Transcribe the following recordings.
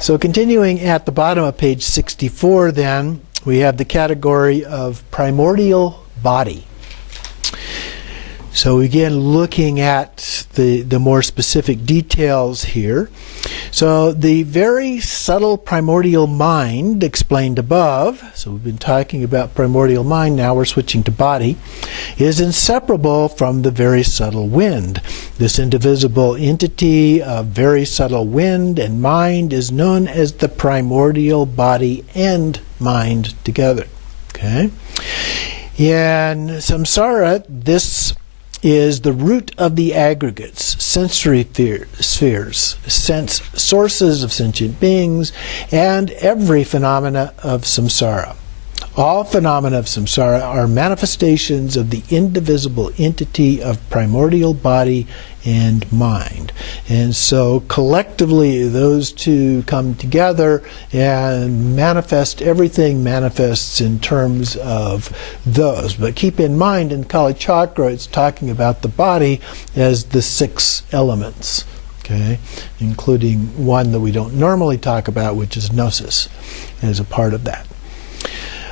So continuing at the bottom of page 64 then, we have the category of primordial body. So again, looking at the more specific details here. So the very subtle primordial mind explained above, so we've been talking about primordial mind, now we're switching to body, is inseparable from the very subtle wind. This indivisible entity of very subtle wind and mind is known as the primordial body and mind together. Okay? In samsara, this is the root of the aggregates, sensory spheres, sense sources of sentient beings, and every phenomena of samsara. All phenomena of samsara are manifestations of the indivisible entity of primordial body and mind. And so collectively those two come together and manifest, everything manifests in terms of those. But keep in mind in Kalachakra it's talking about the body as the 6 elements, okay, including one that we don't normally talk about, which is gnosis, as a part of that.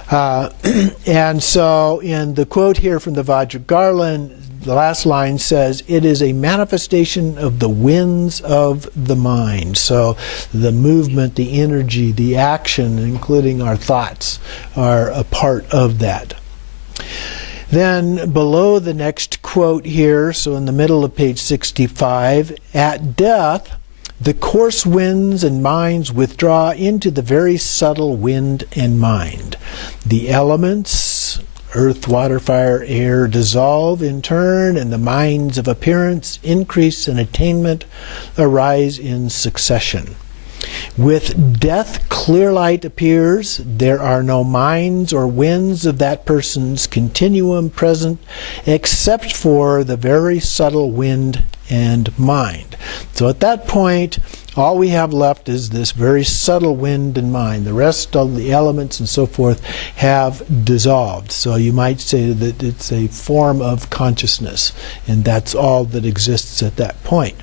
And so in the quote here from the Vajragarland, the last line says, it is a manifestation of the winds of the mind. So the movement, the energy, the action, including our thoughts, are a part of that. Then below the next quote here, so in the middle of page 65, at death, the coarse winds and minds withdraw into the very subtle wind and mind. The elements, earth, water, fire, air, dissolve in turn, and the minds of appearance, increase, and attainment arise in succession. With death, clear light appears. There are no minds or winds of that person's continuum present, except for the very subtle wind and mind. So at that point, all we have left is this very subtle wind and mind. The rest of the elements and so forth have dissolved. So you might say that it's a form of consciousness, and that's all that exists at that point.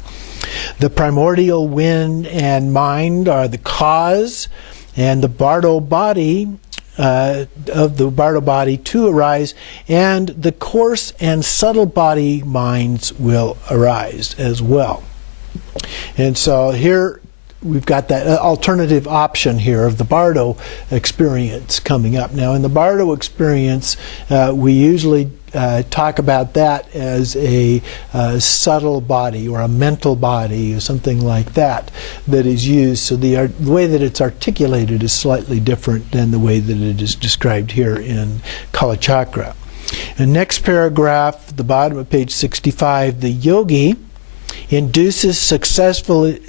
The primordial wind and mind are the cause, and the Bardo body of the Bardo body to arise, and the coarse and subtle body minds will arise as well. And so here we've got that alternative option here of the Bardo experience coming up. Now in the Bardo experience, we usually talk about that as a subtle body or a mental body or something like that that is used. So the way that it's articulated is slightly different than the way that it is described here in Kalachakra. The next paragraph, the bottom of page 65, the yogi induces successively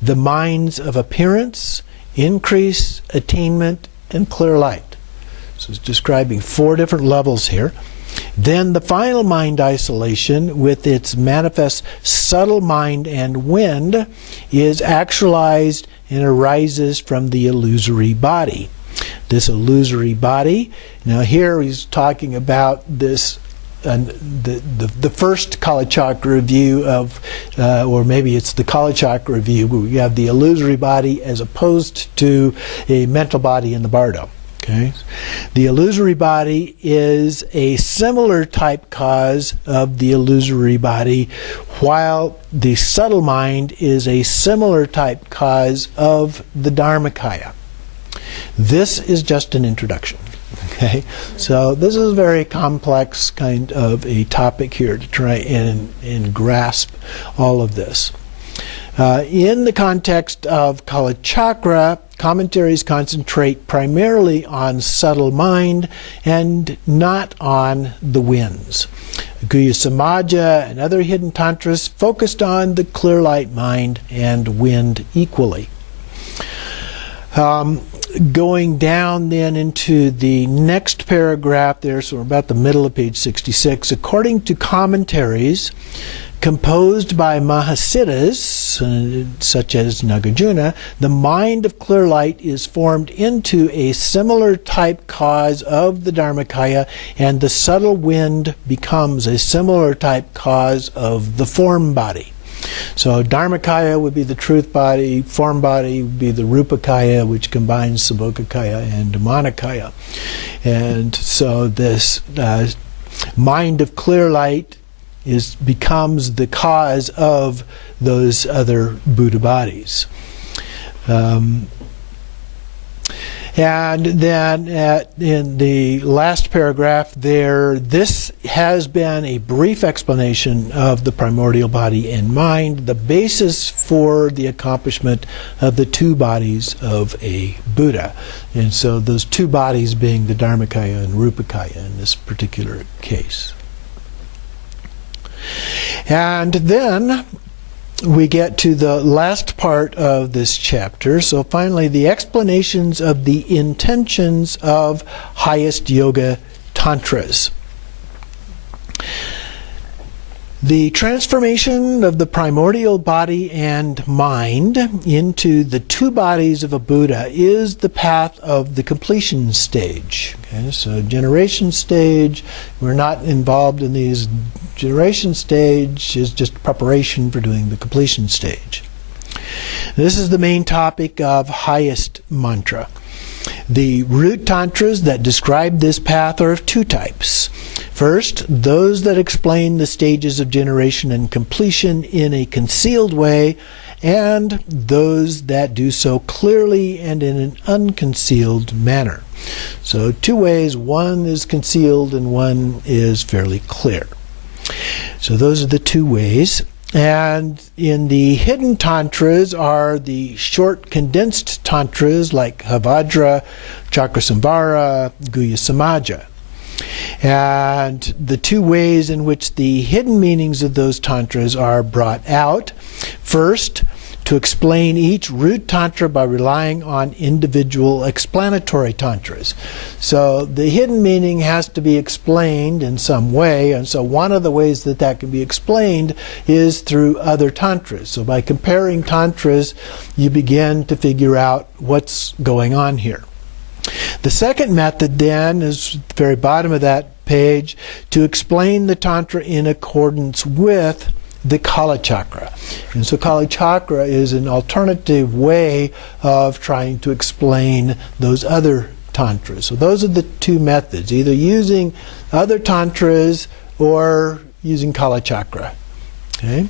the minds of appearance, increase, attainment, and clear light. So it's describing 4 different levels here. Then the final mind isolation with its manifest subtle mind and wind is actualized and arises from the illusory body. This illusory body, now here he's talking about this the first Kalachakra review of, or maybe it's the Kalachakra review, where we have the illusory body as opposed to a mental body in the Bardo. Okay, the illusory body is a similar type cause of the illusory body, while the subtle mind is a similar type cause of the Dharmakaya. This is just an introduction. Okay, so this is a very complex kind of a topic here to try and grasp all of this. In the context of Kalachakra, commentaries concentrate primarily on subtle mind and not on the winds. Guhya Samaja and other hidden tantras focused on the clear light mind and wind equally. Going down then into the next paragraph there, so we're about the middle of page 66. According to commentaries composed by Mahasiddhas, such as Nagarjuna, the mind of clear light is formed into a similar type cause of the Dharmakaya, and the subtle wind becomes a similar type cause of the form body. So Dharmakaya would be the truth body, form body would be the Rupakaya, which combines Sabokakaya and Dhammanakaya. And so this mind of clear light becomes the cause of those other Buddha bodies. And then in the last paragraph there, this has been a brief explanation of the primordial body and mind, the basis for the accomplishment of the two bodies of a Buddha. And so those two bodies being the Dharmakaya and Rupakaya in this particular case. And then we get to the last part of this chapter. So finally, the explanations of the intentions of highest yoga tantras. The transformation of the primordial body and mind into the two bodies of a Buddha is the path of the completion stage. Okay, so generation stage, we're not involved in these. Generation stage is just preparation for doing the completion stage. This is the main topic of highest mantra. The root tantras that describe this path are of two types. First, those that explain the stages of generation and completion in a concealed way, and those that do so clearly and in an unconcealed manner. So two ways, one is concealed and one is fairly clear. So those are the two ways. And in the hidden tantras are the short condensed tantras like Havajra, Chakrasamvara, Guhya Samaja. And the two ways in which the hidden meanings of those tantras are brought out. First, to explain each root tantra by relying on individual explanatory tantras. So the hidden meaning has to be explained in some way, and so one of the ways that that can be explained is through other tantras. So by comparing tantras, you begin to figure out what's going on here. The second method then is at the very bottom of that page, to explain the tantra in accordance with the Kalachakra. And so Kalachakra is an alternative way of trying to explain those other tantras. So those are the two methods, either using other tantras or using Kalachakra. Okay?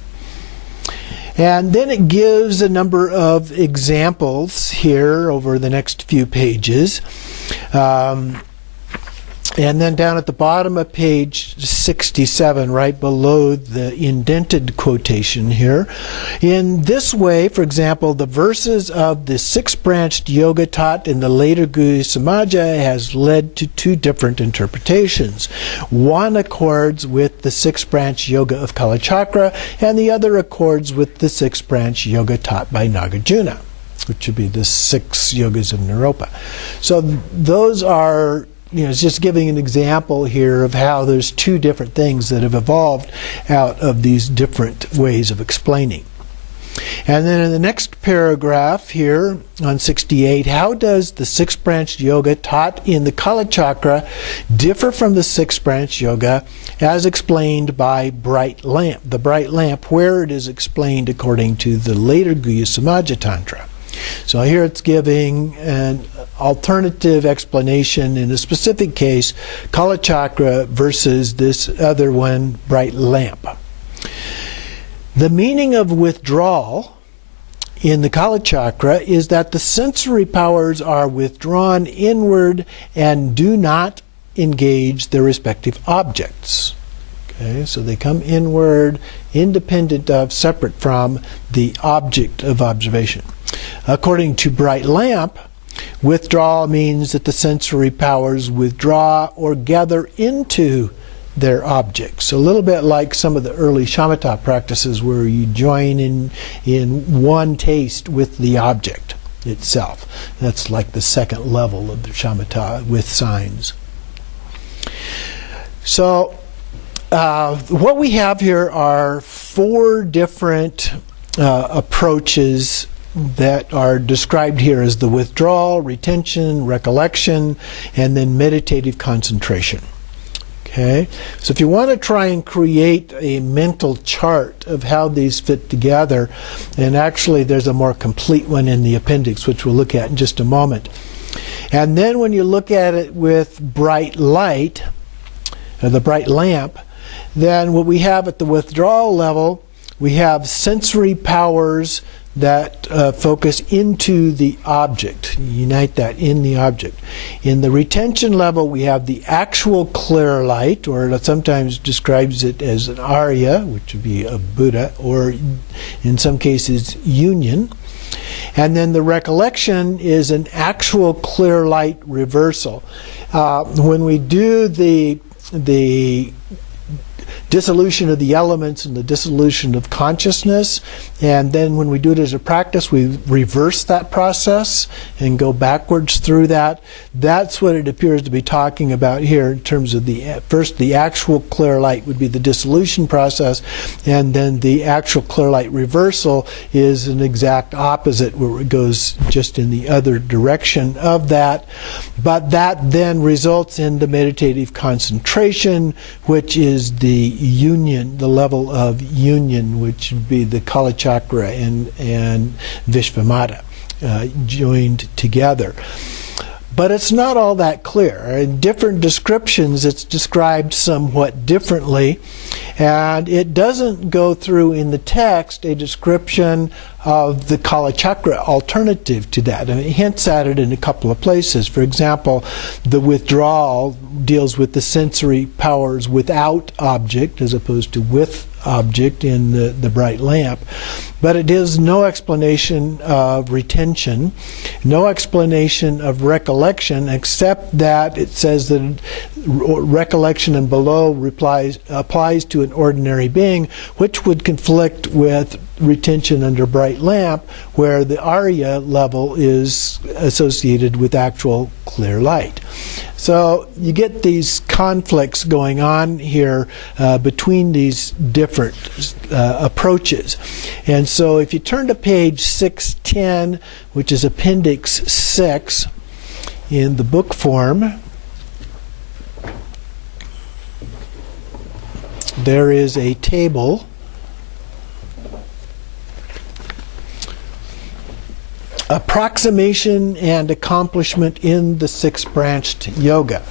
And then it gives a number of examples here over the next few pages. And then down at the bottom of page 67, right below the indented quotation here, in this way, for example, the verses of the six-branched yoga taught in the later Guhya Samaja has led to two different interpretations. One accords with the six-branch yoga of Kalachakra, and the other accords with the six-branch yoga taught by Nagarjuna, which would be the six yogas of Naropa. So those are, it's just giving an example here of how there's two different things that have evolved out of these different ways of explaining. And then in the next paragraph here on 68, how does the six-branched yoga taught in the Kalachakra differ from the six-branched yoga as explained by Bright Lamp, the Bright Lamp, where it is explained according to the later Guhya Samaja Tantra? So here it's giving an alternative explanation in a specific case, Kalachakra versus this other one, Bright Lamp. The meaning of withdrawal in the Kalachakra is that the sensory powers are withdrawn inward and do not engage their respective objects. Okay, so they come inward, independent of, separate from the object of observation. According to Bright Lamp, withdrawal means that the sensory powers withdraw or gather into their objects. So a little bit like some of the early shamatha practices where you join in one taste with the object itself. That's like the second level of the shamatha with signs. So what we have here are four different approaches that are described here as the withdrawal, retention, recollection, and then meditative concentration. Okay, so if you want to try and create a mental chart of how these fit together, and actually there's a more complete one in the appendix, which we'll look at in just a moment. And then when you look at it with bright light, or the bright lamp, then what we have at the withdrawal level, we have sensory powers that focus into the object, unite that in the object. In the retention level, we have the actual clear light, or it sometimes describes it as an Arya, which would be a Buddha, or in some cases, union. And then the recollection is an actual clear light reversal. When we do the dissolution of the elements and the dissolution of consciousness, and then when we do it as a practice, we reverse that process and go backwards through that. That's what it appears to be talking about here in terms of the actual clear light would be the dissolution process, and then the actual clear light reversal is an exact opposite, where it goes just in the other direction of that. But that then results in the meditative concentration, which is the union, the level of union, which would be the Kalachakra and Vishvamata joined together. But it's not all that clear. In different descriptions, it's described somewhat differently, and it doesn't go through in the text a description of the Kalachakra alternative to that. And it hints at it in a couple of places. For example, the withdrawal deals with the sensory powers without object as opposed to with object in the bright lamp. But it is no explanation of retention, no explanation of recollection, except that it says that recollection and below applies to an ordinary being, which would conflict with retention under bright lamp, where the Arya level is associated with actual clear light. So you get these conflicts going on here between these different approaches. And so if you turn to page 610, which is Appendix 6 in the book form, there is a table approximation and accomplishment in the six-branched yoga.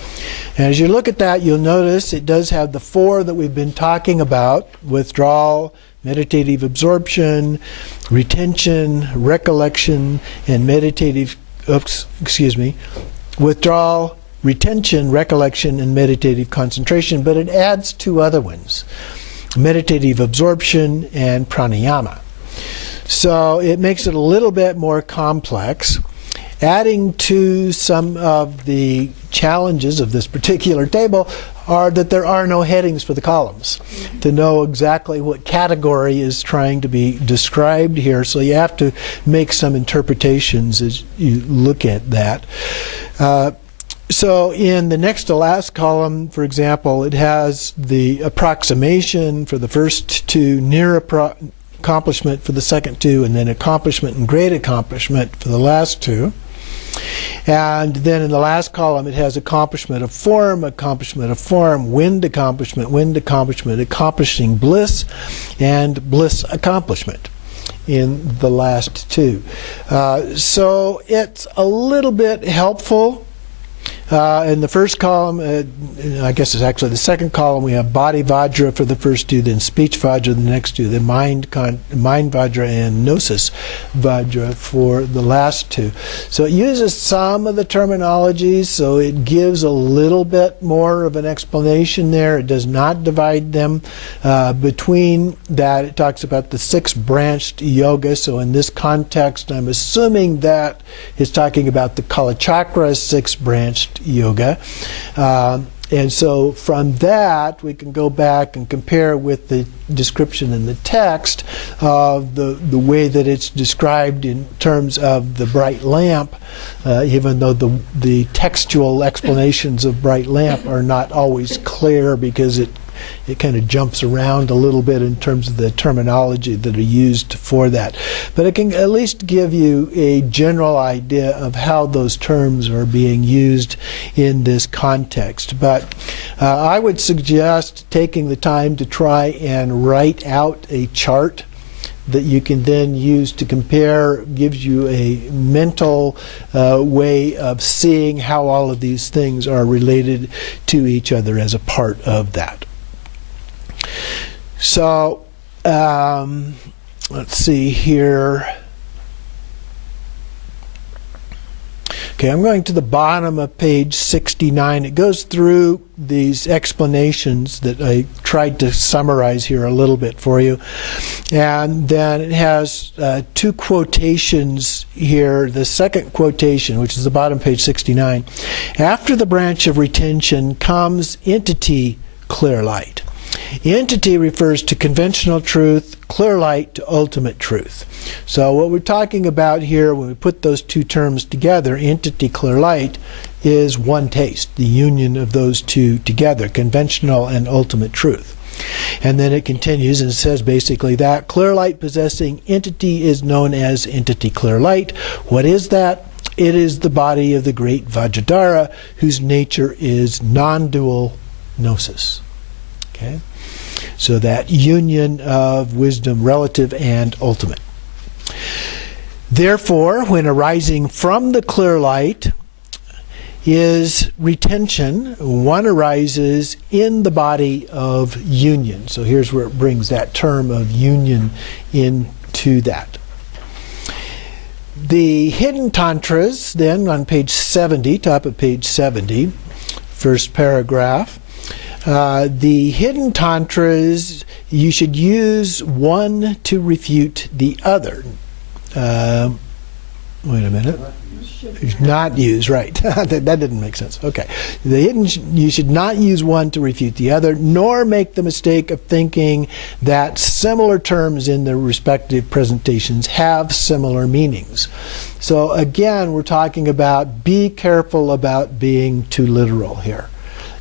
And as you look at that, you'll notice it does have the four that we've been talking about: withdrawal, meditative absorption, retention, recollection, and withdrawal, retention, recollection, and meditative concentration. But it adds two other ones: meditative absorption and pranayama. So it makes it a little bit more complex. Adding to some of the challenges of this particular table are that there are no headings for the columns to know exactly what category is trying to be described here. So you have to make some interpretations as you look at that. So in the next to last column, for example, it has the approximation for the first two, near accomplishment for the second two, and then accomplishment and great accomplishment for the last two. And then in the last column it has accomplishment of form, wind accomplishment, accomplishing bliss, and bliss accomplishment in the last two. So it's a little bit helpful. In the first column, I guess it's actually the second column, we have body vajra for the first two, then speech vajra the next two, then mind vajra and gnosis vajra for the last two. So it uses some of the terminologies, so it gives a little bit more of an explanation there. It does not divide them. Between that, it talks about the six-branched yoga. So in this context, I'm assuming that it's talking about the Kalachakra six-branched yoga. And so from that, we can go back and compare with the description in the text of the way that it's described in terms of the bright lamp, even though the textual explanations of bright lamp are not always clear because it it kind of jumps around a little bit in terms of the terminology that are used for that. But it can at least give you a general idea of how those terms are being used in this context. But I would suggest taking the time to try and write out a chart that you can then use to compare, gives you a mental way of seeing how all of these things are related to each other as a part of that. So, let's see here. Okay, I'm going to the bottom of page 69. It goes through these explanations that I tried to summarize here a little bit for you. And then it has two quotations here. The second quotation, which is the bottom page 69. After the branch of retention comes entity clear light. Entity refers to conventional truth, clear light to ultimate truth. So what we're talking about here, when we put those two terms together, entity, clear light, is one taste, the union of those two together, conventional and ultimate truth. And then it continues and says basically that clear light possessing entity is known as entity clear light. What is that? It is the body of the great Vajradhara, whose nature is non-dual gnosis. Okay? So that union of wisdom relative and ultimate. Therefore, when arising from the clear light is retention, one arises in the body of union. So here's where it brings that term of union into that. The hidden tantras, then on page 70, top of page 70, first paragraph. The hidden tantras, you should use one to refute the other. Wait a minute. Not use, right. that didn't make sense. Okay. The hidden, you should not use one to refute the other, nor make the mistake of thinking that similar terms in their respective presentations have similar meanings. So again, we're talking about be careful about being too literal here.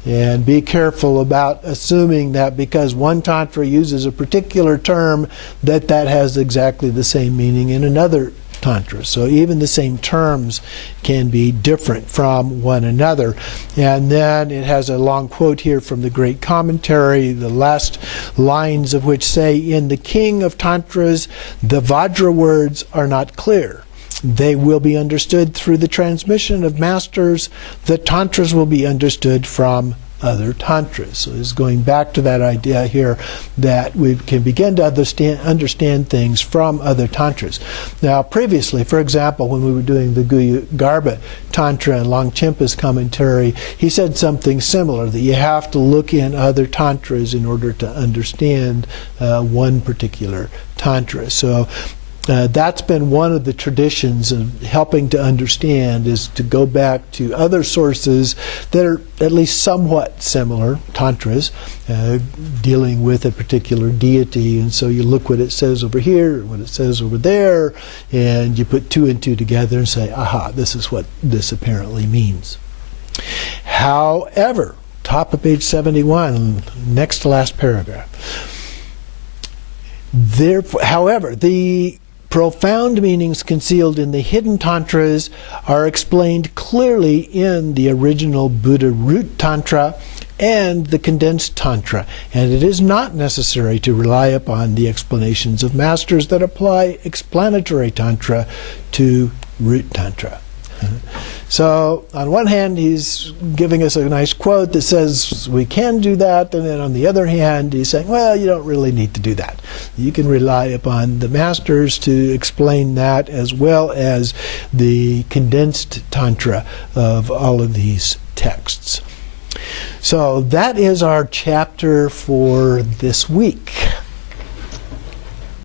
And be careful about assuming that because one tantra uses a particular term, that has exactly the same meaning in another tantra. So even the same terms can be different from one another. And then it has a long quote here from the great commentary, the last lines of which say, in the king of tantras, the Vajra words are not clear. They will be understood through the transmission of masters. The tantras will be understood from other tantras. So it's going back to that idea here that we can begin to understand things from other tantras. Now previously, for example, when we were doing the Garbha Tantra and Longchenpa's commentary, he said something similar, that you have to look in other tantras in order to understand one particular tantra. So that's been one of the traditions of helping to understand, is to go back to other sources that are at least somewhat similar, tantras, dealing with a particular deity. And so you look what it says over here and what it says over there, and you put two and two together and say, aha, this is what this apparently means. However, top of page 71, next to last paragraph. Therefore, however, the profound meanings concealed in the hidden tantras are explained clearly in the original Buddha root tantra and the condensed tantra, and it is not necessary to rely upon the explanations of masters that apply explanatory tantra to root tantra. So on one hand, he's giving us a nice quote that says we can do that, and then on the other hand, he's saying, well, you don't really need to do that. You can rely upon the masters to explain that, as well as the condensed tantra of all of these texts. So that is our chapter for this week.